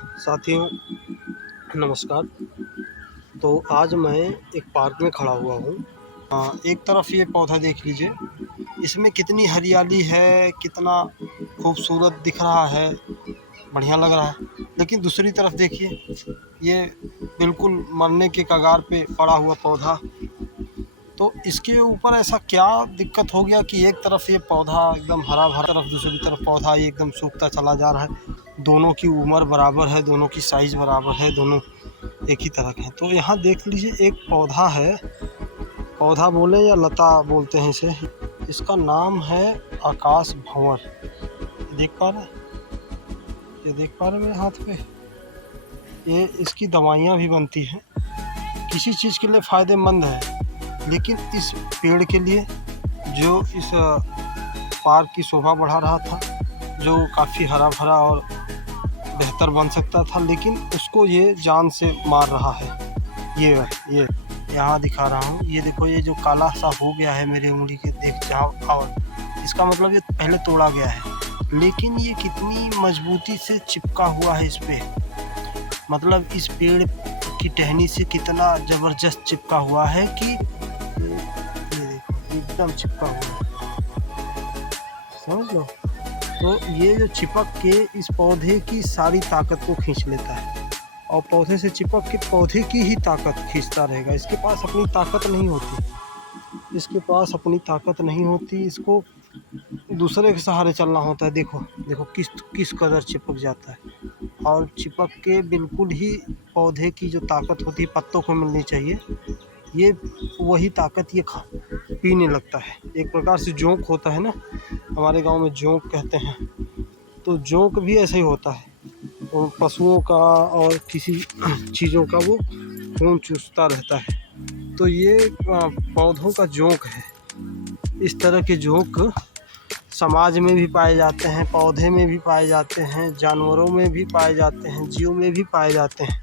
साथियों नमस्कार। तो आज मैं एक पार्क में खड़ा हुआ हूँ। एक तरफ ये पौधा देख लीजिए, इसमें कितनी हरियाली है, कितना खूबसूरत दिख रहा है, बढ़िया लग रहा है। लेकिन दूसरी तरफ देखिए, ये बिल्कुल मरने के कगार पे पड़ा हुआ पौधा। तो इसके ऊपर ऐसा क्या दिक्कत हो गया कि एक तरफ ये पौधा एकदम हरा भरा, तरफ दूसरी तरफ पौधा ये एकदम सूखता चला जा रहा है। दोनों की उम्र बराबर है, दोनों की साइज़ बराबर है, दोनों एक ही तरह के हैं। तो यहाँ देख लीजिए, एक पौधा है, पौधा बोले या लता बोलते हैं इसे, इसका नाम है आकाश भंवर। देख पा रहे हैं, ये देख पा रहे हैं मेरे हाथ पे। ये इसकी दवाइयाँ भी बनती हैं, किसी चीज़ के लिए फ़ायदेमंद है। लेकिन इस पेड़ के लिए, जो इस पार्क की शोभा बढ़ा रहा था, जो काफ़ी हरा भरा और बेहतर बन सकता था, लेकिन उसको ये जान से मार रहा है। ये यहाँ दिखा रहा हूँ, ये देखो, ये जो काला सा हो गया है मेरी उंगली के देख जहाँ, और इसका मतलब ये पहले तोड़ा गया है। लेकिन ये कितनी मजबूती से चिपका हुआ है इस पे, मतलब इस पेड़ की टहनी से कितना ज़बरदस्त चिपका हुआ है कि ये देखो एकदम चिपका हुआ है, समझ लो। तो ये जो चिपक के इस पौधे की सारी ताकत को खींच लेता है, और पौधे से चिपक के पौधे की ही ताकत खींचता रहेगा। इसके पास अपनी ताकत नहीं होती, इसके पास अपनी ताकत नहीं होती, इसको दूसरे के सहारे चलना होता है। देखो देखो किस कदर चिपक जाता है, और चिपक के बिल्कुल ही पौधे की जो ताकत होती है पत्तों को मिलनी चाहिए, ये वही ताकत ये पीने लगता है। एक प्रकार से जोंक होता है ना, हमारे गांव में जोंक कहते हैं, तो जोंक भी ऐसे ही होता है। और पशुओं का और किसी चीज़ों का वो खून चूसता रहता है। तो ये पौधों का जोंक है। इस तरह के जोंक समाज में भी पाए जाते हैं, पौधे में भी पाए जाते हैं, जानवरों में भी पाए जाते हैं, जीव में भी पाए जाते हैं।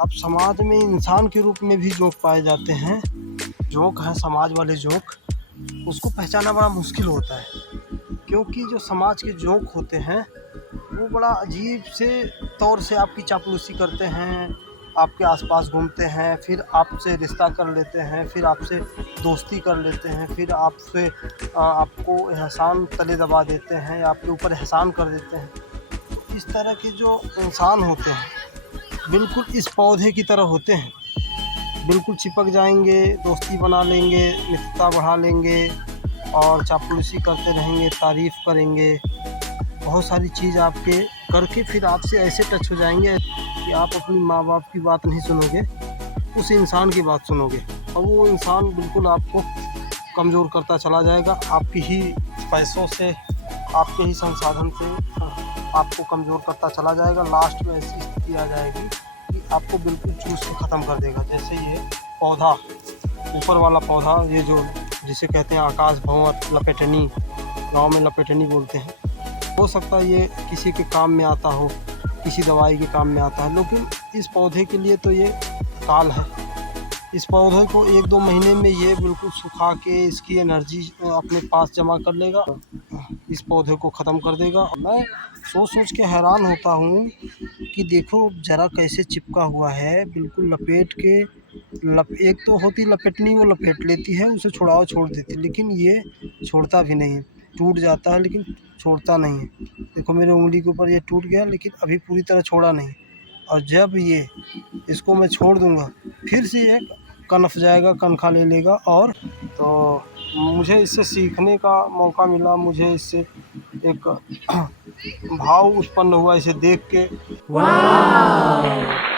अब समाज में इंसान के रूप में भी जोंक पाए जाते हैं। जोंक हैं समाज वाले जोंक, उसको पहचानना बड़ा मुश्किल होता है, क्योंकि जो समाज के जोंक होते हैं वो बड़ा अजीब से तौर से आपकी चापलूसी करते हैं, आपके आसपास घूमते हैं, फिर आपसे रिश्ता कर लेते हैं, फिर आपसे दोस्ती कर लेते हैं, फिर आपसे आपको एहसान तले दबा देते हैं, आपके ऊपर एहसान कर देते हैं। इस तरह के जो इंसान होते हैं बिल्कुल इस पौधे की तरह होते हैं, बिल्कुल चिपक जाएंगे, दोस्ती बना लेंगे, मित्रता बढ़ा लेंगे, और चापलूसी करते रहेंगे, तारीफ़ करेंगे, बहुत सारी चीज़ आपके करके फिर आपसे ऐसे टच हो जाएंगे कि आप अपनी माँ बाप की बात नहीं सुनोगे, उस इंसान की बात सुनोगे, और वो इंसान बिल्कुल आपको कमज़ोर करता चला जाएगा। आपकी ही पैसों से, आपके ही संसाधन से आपको कमज़ोर करता चला जाएगा। लास्ट में ऐसी स्थिति आ जाएगी कि आपको बिल्कुल चूस के ख़त्म कर देगा। जैसे ये पौधा, ऊपर वाला पौधा, ये जो जिसे कहते हैं आकाश भंवर, लपेटनी, गाँव में लपेटनी बोलते हैं, हो सकता है ये किसी के काम में आता हो, किसी दवाई के काम में आता है, लेकिन इस पौधे के लिए तो ये काल है। इस पौधे को 1-2 महीने में ये बिल्कुल सुखा के इसकी एनर्जी अपने पास जमा कर लेगा, इस पौधे को ख़त्म कर देगा। मैं सोच के हैरान होता हूँ कि देखो ज़रा कैसे चिपका हुआ है, बिल्कुल लपेट के एक तो होती लपेटनी, वो लपेट लेती है, उसे छुड़ाओ छोड़ देती है, लेकिन ये छोड़ता भी नहीं है। टूट जाता है लेकिन छोड़ता नहीं है। देखो मेरे उंगली के ऊपर ये टूट गया, लेकिन अभी पूरी तरह छोड़ा नहीं, और जब ये इसको मैं छोड़ दूंगा फिर से ये कनफ जाएगा, कनखा ले लेगा। और तो मुझे इससे सीखने का मौका मिला, मुझे इससे एक भाव उत्पन्न हुआ इसे देख के। वाह!